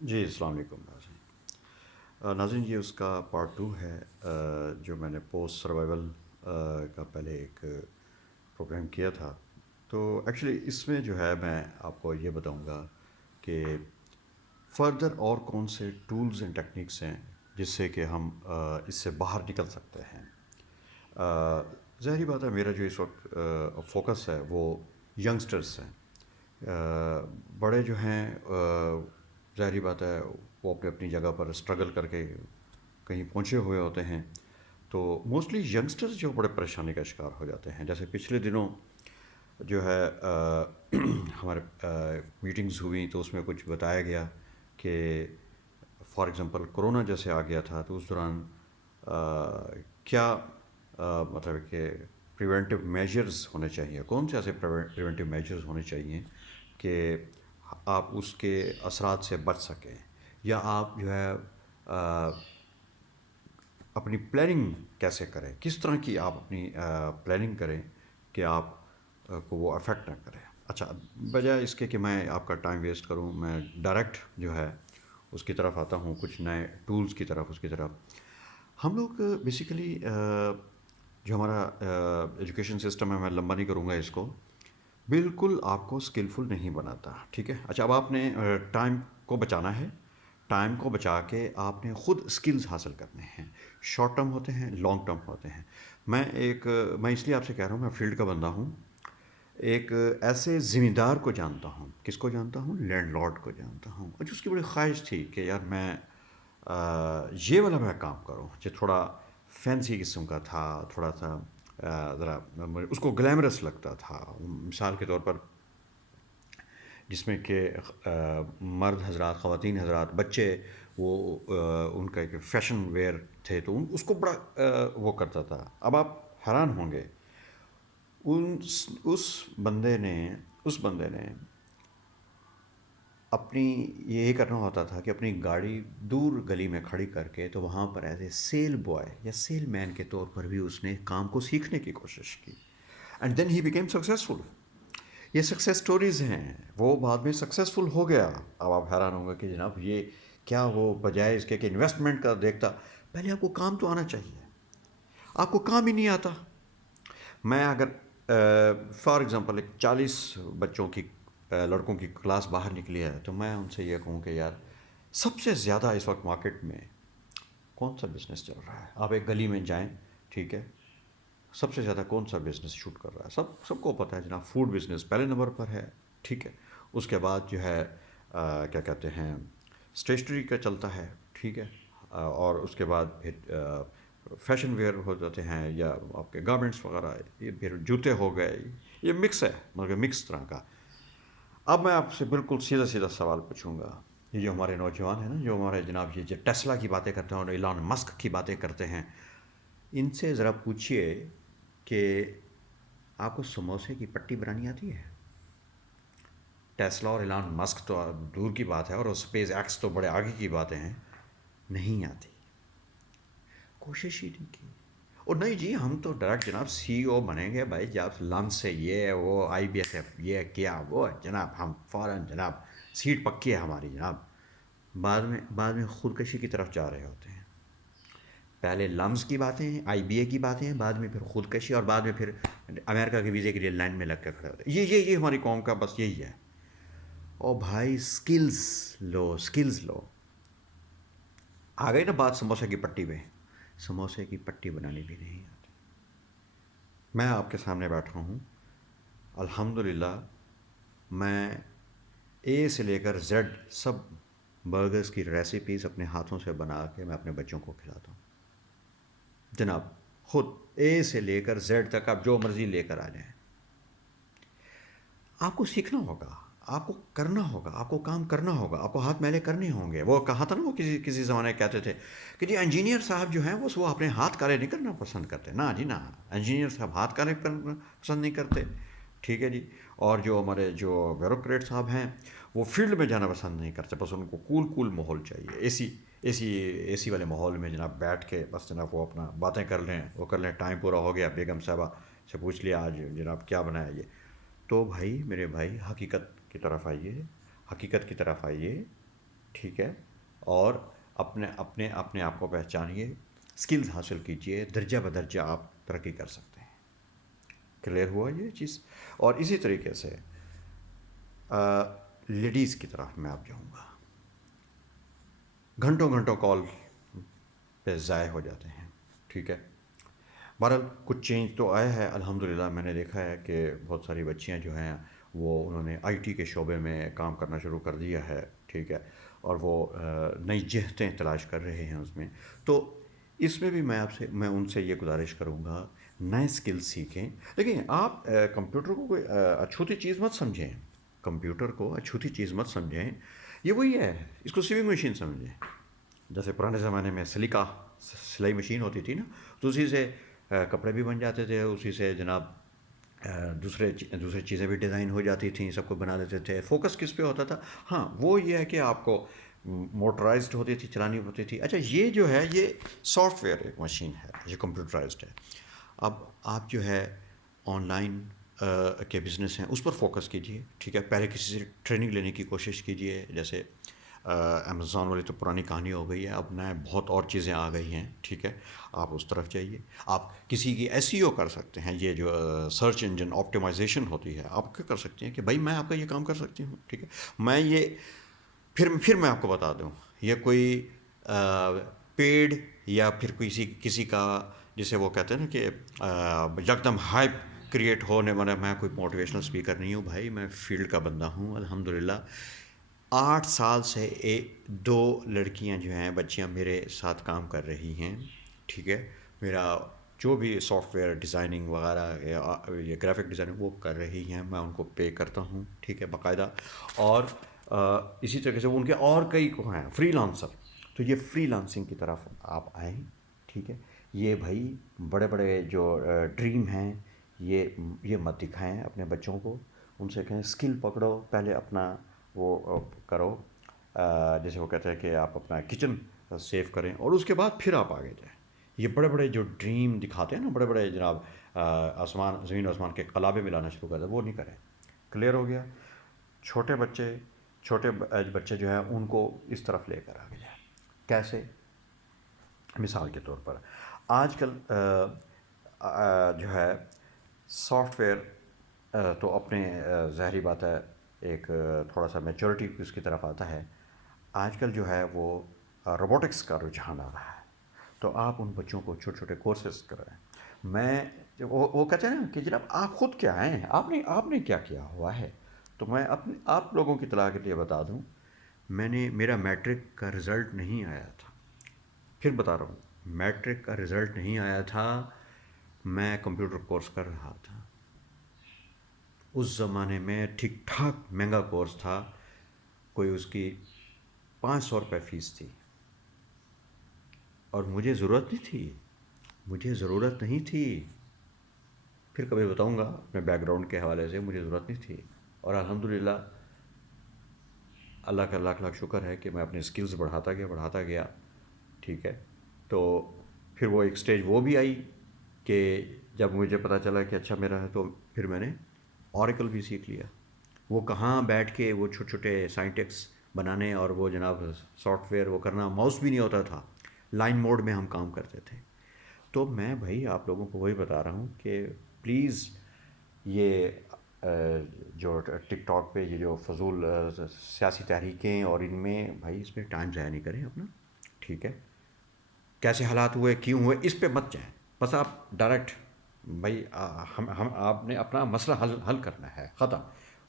جی السلام علیکم ناظرین ناظرین یہ اس کا پارٹ ٹو ہے جو میں نے پوسٹ سروائیول کا پہلے ایک پروگرام کیا تھا. تو ایکچولی اس میں جو ہے میں آپ کو یہ بتاؤں گا کہ فردر اور کون سے ٹولز اینڈ ٹیکنیکس ہیں جس سے کہ ہم اس سے باہر نکل سکتے ہیں. ظاہری بات ہے میرا جو اس وقت فوکس ہے وہ ینگسٹرس ہیں. بڑے جو ہیں ظاہری بات ہے وہ اپنی اپنی جگہ پر اسٹرگل کر کے کہیں پہنچے ہوئے ہوتے ہیں. تو موسٹلی ینگسٹرز جو بڑے پریشانی کا شکار ہو جاتے ہیں. جیسے پچھلے دنوں جو ہے ہمارے میٹنگز ہوئیں تو اس میں کچھ بتایا گیا کہ فار ایگزامپل کرونا جیسے آ گیا تھا تو اس دوران کیا مطلب کہ پریونٹیو میجرز ہونے چاہیے, کون سے ایسے پریونٹیو میجرز ہونے چاہیے کہ آپ اس کے اثرات سے بچ سکیں, یا آپ جو ہے اپنی پلاننگ کیسے کریں, کس طرح کی آپ اپنی پلاننگ کریں کہ آپ کو وہ افیکٹ نہ کرے. اچھا, بجائے اس کے کہ میں آپ کا ٹائم ویسٹ کروں میں ڈائریکٹ جو ہے اس کی طرف آتا ہوں, کچھ نئے ٹولز کی طرف. اس کی طرف ہم لوگ بیسیکلی جو ہمارا ایجوکیشن سسٹم ہے, میں لمبا نہیں کروں گا اس کو, بالکل آپ کو اسکلفل نہیں بناتا. ٹھیک ہے, اچھا اب آپ نے ٹائم کو بچانا ہے, ٹائم کو بچا کے آپ نے خود اسکلز حاصل کرنے ہیں. شارٹ ٹرم ہوتے ہیں, لانگ ٹرم ہوتے ہیں. میں اس لیے آپ سے کہہ رہا ہوں, میں فیلڈ کا بندہ ہوں. ایک ایسے ذمہ دار کو جانتا ہوں. کس کو جانتا ہوں؟ لینڈ لارڈ کو جانتا ہوں. اور جو اس کی بڑی خواہش تھی کہ یار میں یہ والا میں کام کروں جو تھوڑا فینسی قسم کا تھا, تھوڑا سا ذرا اس کو گلیمرس لگتا تھا. مثال کے طور پر جس میں کہ مرد حضرات, خواتین حضرات, بچے, وہ ان کا ایک فیشن ویئر تھے تو اس کو بڑا وہ کرتا تھا. اب آپ حیران ہوں گے, اس بندے نے اپنی یہ کرنا ہوتا تھا کہ اپنی گاڑی دور گلی میں کھڑی کر کے تو وہاں پر ایز اے سیل بوائے یا سیل مین کے طور پر بھی اس نے کام کو سیکھنے کی کوشش کی. And then he became successful. یہ سکسیز سٹوریز ہیں, وہ بعد میں سکسیزفل ہو گیا. اب آپ حیران ہوں گے کہ جناب یہ کیا, وہ بجائے اس کے کہ انویسٹمنٹ کا دیکھتا, پہلے آپ کو کام تو آنا چاہیے. آپ کو کام ہی نہیں آتا. میں اگر فار ایگزامپل ایک 40 بچوں کی لڑکوں کی کلاس باہر نکلی ہے تو میں ان سے یہ کہوں کہ یار سب سے زیادہ اس وقت مارکیٹ میں کون سا بزنس چل رہا ہے. آپ ایک گلی میں جائیں, ٹھیک ہے, سب سے زیادہ کون سا بزنس شوٹ کر رہا ہے؟ سب کو پتہ ہے جناب, فوڈ بزنس پہلے نمبر پر ہے. ٹھیک ہے, اس کے بعد جو ہے کیا کہتے ہیں اسٹیشنری کا چلتا ہے. ٹھیک ہے, اور اس کے بعد پھر فیشن ویئر ہو جاتے ہیں, یا آپ کے گارمنٹس وغیرہ, یہ پھر جوتے ہو گئے. یہ مکس ہے, مگر مکس طرح کا. اب میں آپ سے بالکل سیدھا سیدھا سوال پوچھوں گا. یہ جو ہمارے نوجوان ہیں نا, جو ہمارے جناب یہ جو ٹیسلا کی باتیں کرتے ہیں اور ایلان مسک کی باتیں کرتے ہیں, ان سے ذرا پوچھیے کہ آپ کو سموسے کی پٹی بنانی آتی ہے؟ ٹیسلا اور ایلان مسک تو دور کی بات ہے, اور اسپیس ایکس تو بڑے آگے کی باتیں ہیں, نہیں آتی, کوشش ہی نہیں کی. اور نہیں جی ہم تو ڈائریکٹ جناب سی او بنیں گے بھائی, جب لم سے یہ وہ آئی بی ایس ایف یہ کیا وہ جناب, ہم فوراً جناب سیٹ پکی ہے ہماری جناب. بعد میں خودکشی کی طرف جا رہے ہوتے ہیں. پہلے لمز کی باتیں ہیں, آئی بی اے کی باتیں ہیں, بعد میں پھر خودکشی, اور بعد میں پھر امریکہ کے ویزے کے لیے لائن میں لگ کر کھڑے ہوتے ہیں. یہ ہماری قوم کا بس یہی ہے. او بھائی سکلز لو, سکلز لو. آ گئی نا بات سموسے کی پٹی میں, سموسے کی پٹی بنانی بھی نہیں آتی. میں آپ کے سامنے بیٹھا ہوں, الحمدللہ میں اے سے لے کر زیڈ سب برگرز کی ریسیپیز اپنے ہاتھوں سے بنا کے میں اپنے بچوں کو کھلاتا ہوں جناب. خود اے سے لے کر زیڈ تک آپ جو مرضی لے کر آ جائیں. آپ کو سیکھنا ہوگا, آپ کو کرنا ہوگا, آپ کو کام کرنا ہوگا, آپ کو ہاتھ میلے کرنے ہوں گے. وہ کہا تھا نا, وہ کسی زمانے کہتے تھے کہ جی انجینئر صاحب جو ہیں وہ اپنے ہاتھ کالے نہیں کرنا پسند کرتے. نا جی نا, انجینئر صاحب ہاتھ کالے کرنا پسند نہیں کرتے. ٹھیک ہے جی. اور جو ہمارے جو بیوروکریٹ صاحب ہیں وہ فیلڈ میں جانا پسند نہیں کرتے, بس ان کو کول ماحول چاہیے. اے سی والے ماحول میں جناب بیٹھ کے بس جناب وہ اپنا باتیں کر لیں, وہ کر لیں. ٹائم پورا ہو گیا, بیگم صاحبہ سے پوچھ لیا آج جناب کیا بنایا یہ. تو بھائی میرے بھائی حقیقت کی طرف آئیے, حقیقت کی طرف آئیے. ٹھیک ہے، اور اپنے آپ کو پہچانیے، اسکلز حاصل کیجیے، درجہ بدرجہ آپ ترقی کر سکتے ہیں۔ کلیئر ہوا یہ چیز؟ اور اسی طریقے سے لیڈیز کی طرف میں آپ جاؤں گا، گھنٹوں گھنٹوں کال پہ ضائع ہو جاتے ہیں، ٹھیک ہے۔ بہرحال کچھ چینج تو آیا ہے الحمدللہ، میں نے دیکھا ہے کہ بہت ساری بچیاں جو ہیں وہ انہوں نے آئی ٹی کے شعبے میں کام کرنا شروع کر دیا ہے، ٹھیک ہے، اور وہ نئی جہتیں تلاش کر رہے ہیں اس میں۔ تو اس میں بھی میں ان سے یہ گزارش کروں گا، نئے اسکل سیکھیں۔ دیکھیں آپ کمپیوٹر کو کوئی اچھوتی چیز مت سمجھیں، کمپیوٹر کو اچھوتی چیز مت سمجھیں، یہ وہی ہے، اس کو سیونگ مشین سمجھیں۔ جیسے پرانے زمانے میں سلیقہ سلائی مشین ہوتی تھی نا، تو اسی سے کپڑے بھی بن جاتے تھے، اسی سے جناب دوسرے چیزیں بھی ڈیزائن ہو جاتی تھیں، سب کو بنا دیتے تھے۔ فوکس کس پہ ہوتا تھا؟ ہاں وہ یہ ہے کہ آپ کو موٹرائزڈ ہوتی تھی، چلانی ہوتی تھی۔ اچھا یہ جو ہے یہ سافٹ ویئر ایک مشین ہے، یہ کمپیوٹرائزڈ ہے۔ اب آپ جو ہے آن لائن کے بزنس ہیں اس پر فوکس کیجیے، ٹھیک ہے۔ پہلے کسی سے ٹریننگ لینے کی کوشش کیجیے، جیسے امیزون والی تو پرانی کہانی ہو گئی ہے، اب نئے بہت اور چیزیں آ گئی ہیں، ٹھیک ہے، آپ اس طرف جائیے۔ آپ کسی کی ایس ای او کر سکتے ہیں، یہ جو سرچ انجن آپٹیمائزیشن ہوتی ہے، آپ کیا کر سکتے ہیں کہ بھائی میں آپ کا یہ کام کر سکتی ہوں، ٹھیک ہے۔ میں یہ پھر میں آپ کو بتا دوں، یہ کوئی پیڈ یا پھر کسی کا جسے وہ کہتے ہیں نا کہ یکدم ہائپ کریٹ ہونے والا، میں کوئی موٹیویشنل اسپیکر نہیں ہوں بھائی، میں فیلڈ کا بندہ ہوں الحمدللہ۔ 8 سال سے 2 لڑکیاں جو ہیں بچیاں میرے ساتھ کام کر رہی ہیں، ٹھیک ہے۔ میرا جو بھی سافٹ ویئر ڈیزائننگ وغیرہ یہ گرافک ڈیزائننگ وہ کر رہی ہیں، میں ان کو پے کرتا ہوں، ٹھیک ہے، باقاعدہ۔ اور اسی طریقے سے ان کے اور کئی کو ہیں فری لانسر، تو یہ فری لانسنگ کی طرف آپ آئیں، ٹھیک ہے۔ یہ بھائی بڑے بڑے جو ڈریم ہیں یہ مت دکھائیں اپنے بچوں کو، ان سے کہیں اسکل پکڑو، پہلے اپنا وہ کرو، جیسے وہ کہتے ہیں کہ آپ اپنا کچن سیو کریں، اور اس کے بعد پھر آپ آگے جائیں۔ یہ بڑے بڑے جو ڈریم دکھاتے ہیں نا، بڑے بڑے جناب زمین و آسمان کے قلابے ملانا شروع کر دیں، وہ نہیں کریں۔ کلیئر ہو گیا؟ چھوٹے بچے جو ہیں ان کو اس طرف لے کر آگے جائیں۔ کیسے؟ مثال کے طور پر آج کل جو ہے سافٹ ویئر تو اپنے ظاہری بات ہے ایک تھوڑا سا میچورٹی اس کی طرف آتا ہے، آج کل جو ہے وہ روبوٹکس کا رجحان آ رہا ہے، تو آپ ان بچوں کو چھوٹے چھوٹے کورسز کرائیں۔ وہ کہتے ہیں نا کہ جناب آپ خود کیا ہیں، آپ نے کیا کیا ہوا ہے، تو میں آپ لوگوں کی اطلاع کے لیے بتا دوں، میرا میٹرک کا رزلٹ نہیں آیا تھا، پھر بتا رہا ہوں، میٹرک کا رزلٹ نہیں آیا تھا، میں کمپیوٹر کورس کر رہا تھا۔ اس زمانے میں ٹھیک ٹھاک مہنگا کورس تھا، کوئی اس کی 500 روپے فیس تھی، اور مجھے ضرورت نہیں تھی، پھر کبھی بتاؤں گا اپنے بیک گراؤنڈ کے حوالے سے، مجھے ضرورت نہیں تھی، اور الحمدللہ اللہ کا لاکھ لاکھ شکر ہے کہ میں اپنے اسکلز بڑھاتا گیا، ٹھیک ہے۔ تو پھر وہ ایک سٹیج وہ بھی آئی کہ جب مجھے پتہ چلا کہ اچھا میرا ہے، تو پھر میں نے اوریکل بھی سیکھ لیا۔ وہ کہاں بیٹھ کے وہ چھوٹے چھوٹے سائنٹیکس بنانے اور وہ جناب سافٹ ویئر وہ کرنا، ماؤس بھی نہیں ہوتا تھا، لائن موڈ میں ہم کام کرتے تھے۔ تو میں بھائی آپ لوگوں کو وہی بتا رہا ہوں کہ پلیز یہ جو ٹک ٹاک پہ یہ جو فضول سیاسی تحریکیں اور ان میں بھائی اس پہ ٹائم ضائع نہیں کریں اپنا، ٹھیک ہے۔ کیسے حالات ہوئے، کیوں ہوئے، اس پہ مت جائیں، بس آپ ڈائریکٹ بھائی آپ نے اپنا مسئلہ حل کرنا ہے، ختم۔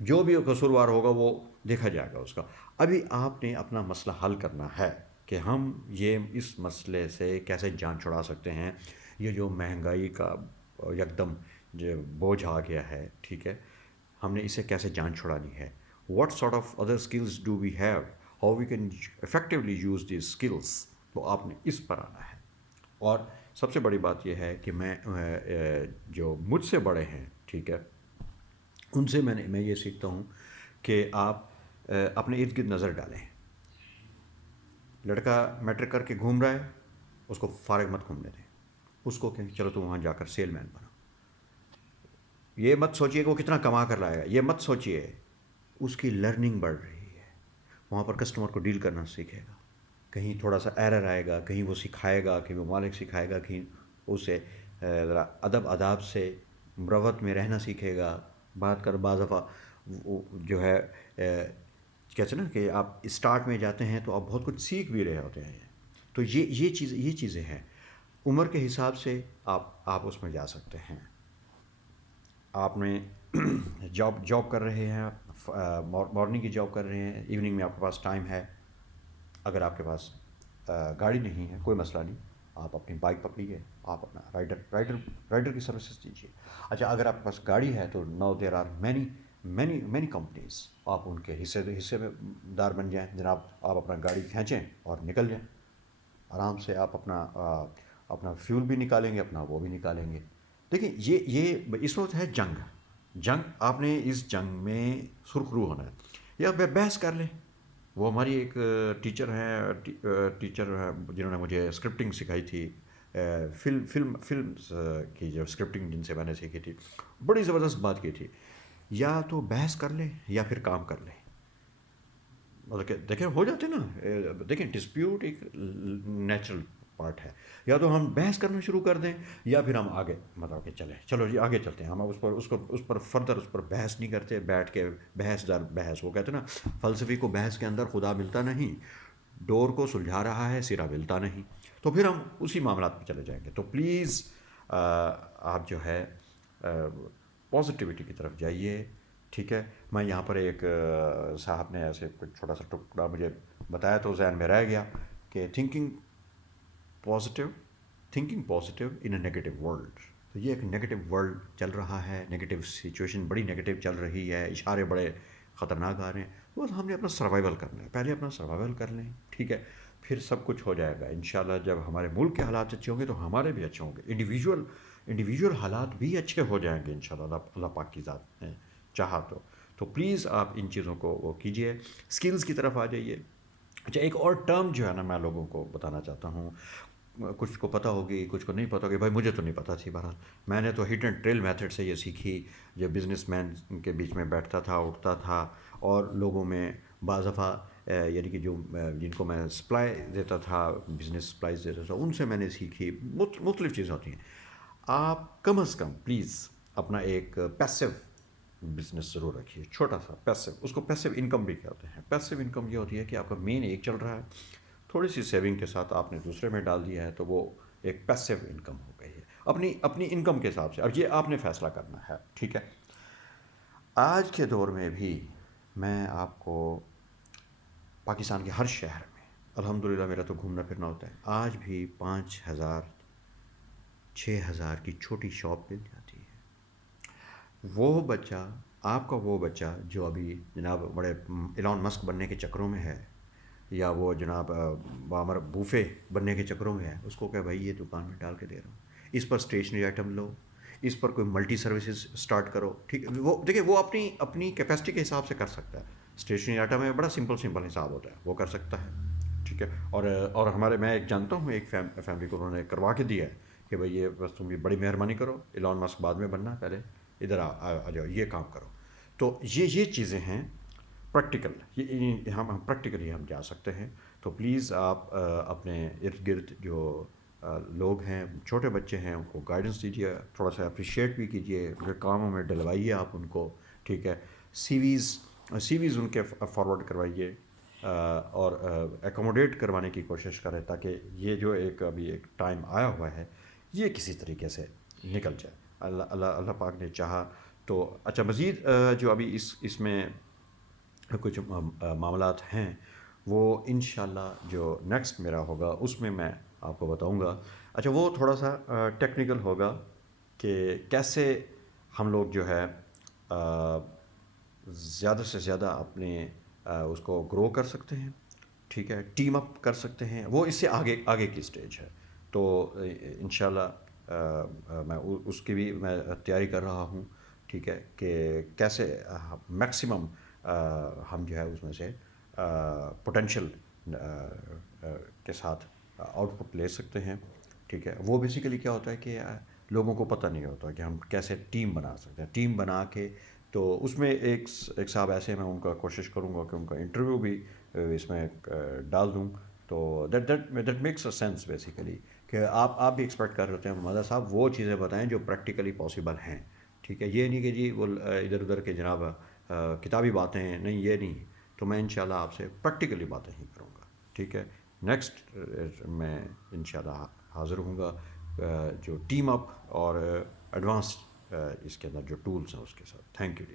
جو بھی قصوروار ہوگا وہ دیکھا جائے گا اس کا، ابھی آپ نے اپنا مسئلہ حل کرنا ہے کہ ہم اس مسئلے سے کیسے جان چھڑا سکتے ہیں۔ یہ جو مہنگائی کا یکدم جو بوجھ آ گیا ہے، ٹھیک ہے، ہم نے اسے کیسے جان چھڑانی ہے۔ What sort of other skills do we have, how we can effectively use these skills, تو آپ نے اس پر آنا ہے۔ اور سب سے بڑی بات یہ ہے کہ میں جو مجھ سے بڑے ہیں، ٹھیک ہے، ان سے میں یہ سیکھتا ہوں کہ آپ اپنے ارد گرد نظر ڈالیں۔ لڑکا میٹرک کر کے گھوم رہا ہے، اس کو فارغ مت گھومنے دیں، اس کو کہیں چلو تو وہاں جا کر سیل مین بنو۔ یہ مت سوچیے کہ وہ کتنا کما کر لائے گا، یہ مت سوچیے، اس کی لرننگ بڑھ رہی ہے، وہاں پر کسٹمر کو ڈیل کرنا سیکھے گا. کہیں تھوڑا سا ایرر آئے گا، کہیں وہ سکھائے گا، کہیں وہ مالک سکھائے گا، کہیں اسے ذرا ادب آداب سے مروت میں رہنا سیکھے گا. بات کر بعض دفعہ جو ہے کہتے ہیں نا کہ آپ اسٹارٹ میں جاتے ہیں تو آپ بہت کچھ سیکھ بھی رہے ہوتے ہیں. تو یہ چیزیں ہیں. عمر کے حساب سے آپ اس میں جا سکتے ہیں. آپ نے جاب کر رہے ہیں، مارننگ کی جاب کر رہے ہیں، ایوننگ میں آپ کے پاس ٹائم ہے. اگر آپ کے پاس گاڑی نہیں ہے کوئی مسئلہ نہیں، آپ اپنی بائک پکڑیے، آپ اپنا رائڈر کی سروسز دیجیے. اچھا اگر آپ کے پاس گاڑی ہے تو نو دیر آر مینی کمپنیز، آپ ان کے حصے میں دار بن جائیں جناب. آپ اپنا گاڑی کھینچیں اور نکل جائیں آرام سے. آپ اپنا فیول بھی نکالیں گے، اپنا وہ بھی نکالیں گے. دیکھیں یہ اس وقت ہے جنگ. آپ نے اس جنگ میں سرخرو ہونا ہے. یا بحث کر لیں. وہ ہماری ایک ٹیچر ہے جنہوں نے مجھے اسکرپٹنگ سکھائی تھی، فلمس کی جو اسکرپٹنگ جن سے میں نے سیکھی تھی، بڑی زبردست بات کی تھی. یا تو بحث کر لیں یا پھر کام کر لیں. مطلب کہ دیکھیں ہو جاتے نا. دیکھیں ڈسپیوٹ ایک نیچرل پارٹ ہے. یا تو ہم بحث کرنا شروع کر دیں یا پھر ہم آگے مطلب کہ چلو جی آگے چلتے ہیں. ہم اس پر فردر اس پر بحث نہیں کرتے بیٹھ کے. بحث در بحث، وہ کہتے ہیں نا فلسفی کو بحث کے اندر خدا ملتا نہیں، ڈور کو سلجھا رہا ہے سرا ملتا نہیں. تو پھر ہم اسی معاملات پہ چلے جائیں گے. تو پلیز آپ جو ہے پازیٹیوٹی کی طرف جائیے. ٹھیک ہے. میں یہاں پر ایک صاحب نے ایسے کچھ چھوٹا سا ٹکڑا مجھے بتایا تو ذہن میں رہ گیا کہ thinking positive in a negative world. تو یہ ایک نیگیٹو ورلڈ چل رہا ہے، نیگیٹو سچویشن بڑی نیگیٹو چل رہی ہے، اشارے بڑے خطرناک آ رہے ہیں. بس ہم نے اپنا سروائیول کرنا ہے. پہلے اپنا سروائیول کر لیں. ٹھیک ہے. پھر سب کچھ ہو جائے گا انشاءاللہ. جب ہمارے ملک کے حالات اچھے ہوں گے تو ہمارے بھی اچھے ہوں گے. انڈیویجول حالات بھی اچھے ہو جائیں گے انشاءاللہ. اللہ پاک کی ذات نے چاہا تو پلیز آپ ان چیزوں کو وہ کیجیے. اسکلز کی طرف آ جائیے. اچھا ایک اور ٹرم جو ہے نا میں لوگوں کو بتانا چاہتا ہوں. کچھ کو پتہ ہوگی کچھ کو نہیں پتہ ہوگی. بھائی مجھے تو نہیں پتہ تھی. بہرحال میں نے تو ہٹ اینڈ ٹریل میتھڈ سے یہ سیکھی. جب بزنس مین کے بیچ میں بیٹھتا تھا اٹھتا تھا اور لوگوں میں بعض دفعہ یعنی کہ جو جن کو میں سپلائی دیتا تھا، بزنس سپلائز دیتا تھا، ان سے میں نے سیکھی. مختلف چیزیں ہوتی ہیں. آپ کم از کم پلیز اپنا ایک پیسو بزنس ضرور رکھیے، چھوٹا سا پیسو. اس کو پیسو انکم بھی کہتے ہیں. پیسو انکم یہ ہوتی ہے کہ آپ کا مین ایک چل رہا ہے، تھوڑی سی سیونگ کے ساتھ آپ نے دوسرے میں ڈال دیا ہے تو وہ ایک پیسو انکم ہو گئی ہے اپنی انکم کے حساب سے. اب یہ آپ نے فیصلہ کرنا ہے. ٹھیک ہے. آج کے دور میں بھی میں آپ کو پاکستان کے ہر شہر میں الحمدللہ میرا تو گھومنا پھرنا ہوتا ہے، آج بھی 5,000 6,000 کی چھوٹی شاپ مل جاتی ہے. وہ بچہ، آپ کا وہ بچہ جو ابھی جناب بڑے ایلان مسک بننے کے چکروں میں ہے، یا وہ جناب معمر بوفے بننے کے چکروں میں ہے، اس کو کہ بھائی یہ دکان میں ڈال کے دے رہا ہوں، اس پر اسٹیشنری آئٹم لو، اس پر کوئی ملٹی سروسز اسٹارٹ کرو. ٹھیک ہے. وہ دیکھیں وہ اپنی کیپیسٹی کے حساب سے کر سکتا ہے. اسٹیشنری آئٹم میں بڑا سمپل حساب ہوتا ہے، وہ کر سکتا ہے. ٹھیک ہے. اور ہمارے میں ایک جانتا ہوں ایک فیملی کو انہوں نے کروا کے دیا ہے کہ بھائی یہ بس تم بھی بڑی مہربانی کرو، ایلان مسک بعد میں بننا، پہلے ادھر آ جاؤ یہ کام کرو. تو یہ چیزیں ہیں پریکٹیکل. یہ ہم پریکٹیکلی ہم جا سکتے ہیں. تو پلیز آپ اپنے ارد گرد جو لوگ ہیں، چھوٹے بچے ہیں، ان کو گائیڈنس دیجیے، تھوڑا سا اپریشیٹ بھی کیجیے، ان کے کاموں میں ڈلوائیے آپ ان کو. ٹھیک ہے. سی ویز ان کے فارورڈ کروائیے اور ایکوموڈیٹ کروانے کی کوشش کریں تاکہ یہ جو ابھی ایک ٹائم آیا ہوا ہے یہ کسی طریقے سے نکل جائے. اللہ پاک نے چاہا تو. اچھا مزید جو ابھی اس میں کچھ معاملات ہیں وہ انشاءاللہ جو نیکسٹ میرا ہوگا اس میں آپ کو بتاؤں گا. اچھا وہ تھوڑا سا ٹیکنیکل ہوگا کہ کیسے ہم لوگ جو ہے زیادہ سے زیادہ اپنے اس کو گرو کر سکتے ہیں. ٹھیک ہے. ٹیم اپ کر سکتے ہیں. وہ اس سے آگے کی اسٹیج ہے. تو انشاءاللہ میں اس کی بھی میں تیاری کر رہا ہوں. ٹھیک ہے. کہ کیسے میکسیمم ہم جو ہے اس میں سے پوٹینشیل کے ساتھ آؤٹ پٹ لے سکتے ہیں. ٹھیک ہے. وہ بیسیکلی کیا ہوتا ہے کہ لوگوں کو پتہ نہیں ہوتا کہ ہم کیسے ٹیم بنا سکتے ہیں. ٹیم بنا کے تو اس میں ایک صاحب ایسے میں ان کا کوشش کروں گا کہ ان کا انٹرویو بھی اس میں ڈال دوں. تو that makes a sense basically کہ آپ بھی ایکسپیکٹ کر رہے ہوتے ہیں مدر صاحب وہ چیزیں بتائیں جو پریکٹیکلی پاسبل ہیں. ٹھیک ہے, یہ نہیں کہ جی وہ ادھر ادھر کے جناب کتابی باتیں ہیں, نہیں یہ نہیں. تو میں انشاءاللہ آپ سے پریکٹیکلی باتیں ہی کروں گا. ٹھیک ہے, نیکسٹ میں انشاءاللہ حاضر ہوں گا جو ٹیم اپ اور ایڈوانس اس کے اندر جو ٹولس ہیں اس کے ساتھ. Thank you G.